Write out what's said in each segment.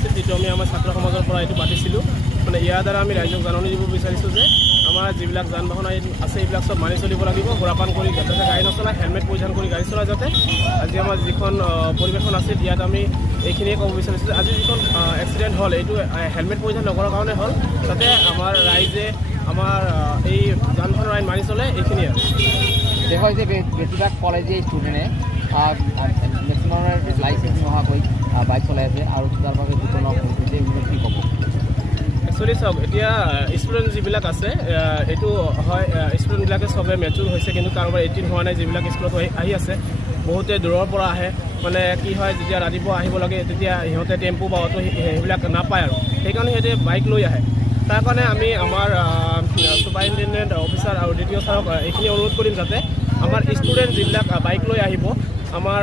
আছিল যিটো আমি আমাৰ ছাত্ৰ সমাজৰ পৰা এইটো পাতিছিলোঁ মানে ইয়াৰ দ্বাৰা আমি ৰাইজক জাননী দিব বিচাৰিছোঁ যে আমাৰ যিবিলাক যান বাহন আছে এইবিলাক চব মানি চলিব লাগিব সুৰাপান কৰি যাতে গাড়ী নচলায় হেলমেট পৰিধান কৰি গাড়ী চলাই যাতে আজি আমাৰ যিখন পৰিৱেশন আছিল ইয়াত আমি এইখিনিয়ে ক'ব বিচাৰিছোঁ যে আজি যিখন এক্সিডেণ্ট হ'ল এইটো হেলমেট পৰিধান নকৰাৰ কাৰণে হ'ল যাতে আমাৰ ৰাইজে আমাৰ এই যান বাহনৰ আইন মানি চলে এইখিনিয়ে দেখা হৈছে বেছিভাগ কলেজীয়া ষ্টুডেণ্টে মেচিনৰ লাইচেঞ্চ নোহোৱাকৈ বাইক চলাই আছে আৰু তাৰ বাবে দুজনক হৈছে এইবিলাক কি ক'ব একচুৱেলি চাওক এতিয়া ষ্টুডেণ্ট যিবিলাক আছে এইটো হয় ষ্টুডেণ্টবিলাকে চবে মেচুৰ হৈছে কিন্তু কাৰোবাৰ 18 হোৱা নাই যিবিলাক স্কুলত আহি আছে বহুতে দূৰৰ পৰা আহে মানে কি হয় যেতিয়া ৰাতিপুৱা আহিব লাগে তেতিয়া সিহঁতে টেম্পু বা অটো সেইবিলাক নাপায় আৰু সেইকাৰণে সিহঁতে বাইক লৈ আহে তাৰ কাৰণে আমি আমাৰ ছুপাৰিনটেণ্ডেণ্ট অফিচাৰ আৰু DTO ছাৰক এইখিনি অনুৰোধ কৰিম যাতে আমাৰ ষ্টুডেণ্ট যিবিলাক বাইক লৈ আহিব আমাৰ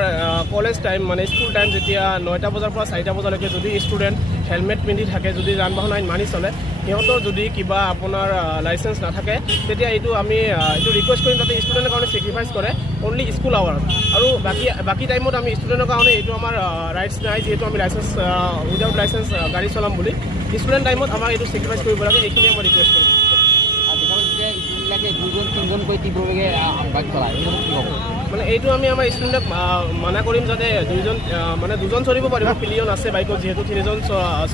কলেজ টাইম মানে স্কুল টাইম যেতিয়া 9টা বজাৰ পৰা 4টা বজালৈকে যদি ষ্টুডেণ্ট হেলমেট পিন্ধি থাকে যদি যান বাহন আইন মানি চলে সিহঁতৰ যদি কিবা আপোনাৰ লাইচেঞ্চ নাথাকে তেতিয়া এইটো আমি এইটো ৰিকুৱেষ্ট কৰিম যাতে ষ্টুডেণ্টৰ কাৰণে ছেক্ৰিফাইচ কৰে অনলি স্কুল আৱাৰত আৰু বাকী টাইমত আমি ষ্টুডেণ্টৰ কাৰণে এইটো আমাৰ ৰাইটছ নাই যিহেতু আমি লাইচেঞ্চ উইদাউট লাইচেঞ্চ গাড়ী চলাম বুলি ষ্টুডেণ্ট টাইমত আমাক এইটো ছেক্ৰিফাইচ কৰিব লাগে এইখিনি মই ৰিকুৱেষ্ট কৰিম স্কুলবিলাকে 2-3জনকৈ তীব্ৰভাৱে বাইক চলায় কি হ'ব মানে এইটো আমি আমাৰ ষ্টুডেণ্টক মানা কৰিম যাতে দুজন চলিব পাৰিব পিলিয়ন আছে বাইকত যিহেতু 3জন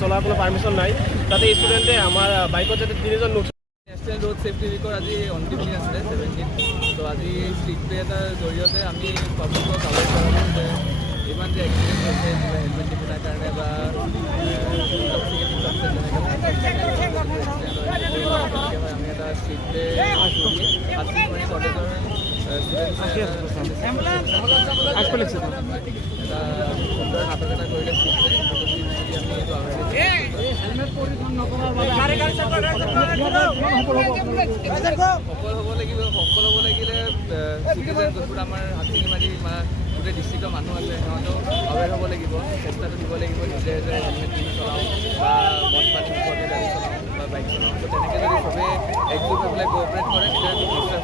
চলাৰ কোনো পাৰ্মিশ্যন নাই যাতে ষ্টুডেণ্টে আমাৰ বাইকত যাতে 3জন নেশ্যনেল ৰোড ছেফটি উইকৰ আজি অন্তিম দিন আছিলে 17 তো আজি ষ্ট্ৰীট প্লে এটাৰ জৰিয়তে আমি পাব্লিকক আৱেৰ কৰালোঁ যে ইমান যে এক্সিডেণ্ট হৈছে হেলমেট নিপিন্ধাৰ কাৰণে বা ইনটক্সিকেটিং ছাবষ্টেঞ্চ যেনেকৈ আমি এটা ষ্ট্ৰীট প্লে হাতচিংমাৰী কলেজৰ এটা সুন্দৰ নাটক এটা কৰিলে ষ্ট্ৰীট প্লে আমি এইটো সফল হ'ব লাগিলে চিটিজেন যোনবোৰ আমাৰ হাতচিংমাৰী বা গোটেই ডিষ্ট্ৰিক্টৰ মানুহ আছে সিহঁতেও আৱেৰ হ'ব লাগিব চেষ্টাটো দিব লাগিব নিজে যে হেলমেট পিন্ধি চলাওঁ বা মদ পানী নোখোৱাকৈ গাড়ী চলাওঁ বা বাইক চলাওঁ তো তেনেকৈ যদি চবেই একগোট হৈ পেলাই কোঅপাৰেট কৰে তেতিয়াহ'লে নিশ্চয়